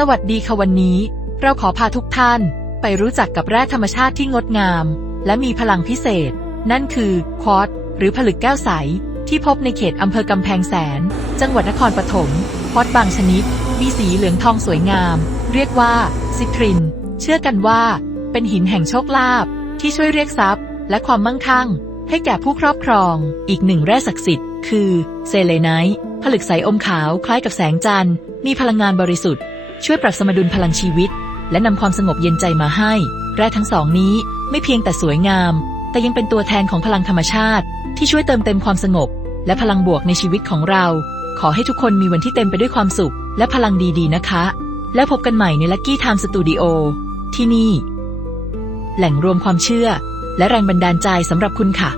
สวัสดีค่ะวันนี้ เราขอพาทุกท่านไปรู้จักกับแร่ธรรมชาติที่งดงาม และมีพลังพิเศษ นั่นคือควอตหรือผลึกแก้วใส ที่พบในเขตอำเภอกำแพงแสน จังหวัดนครปฐมควอตบางชนิด มีสีเหลืองทองสวยงาม เรียกว่าซิตริน เชื่อกันว่า เป็นหินแห่งโชคลาภที่ช่วยเรียกทรัพย์ และความมั่งคั่ง ให้แก่ผู้ครอบครอง อีกหนึ่งแร่ศักดิ์สิทธิ์ คือเซเลไนท์ผลึกใสอมขาวคล้ายกับแสงจันทร์ มีพลังงานบริสุทธิ์ ช่วยปรับสมดุลพลังชีวิต และนำความสงบเย็นใจมาให้ แร่ทั้งสองนี้ไม่เพียงแต่สวยงาม แต่ยังเป็นตัวแทนของพลังธรรมชาติ ที่ช่วยเติมเต็มความสงบ และพลังบวกในชีวิตของเรา ขอให้ทุกคนมีวันที่เต็มไปด้วยความสุข และพลังดีๆนะคะ แล้วพบกันใหม่ใน Lucky Time Studio ที่นี่ แหล่งรวมความเชื่อ และแรงบันดาลใจสำหรับคุณค่ะ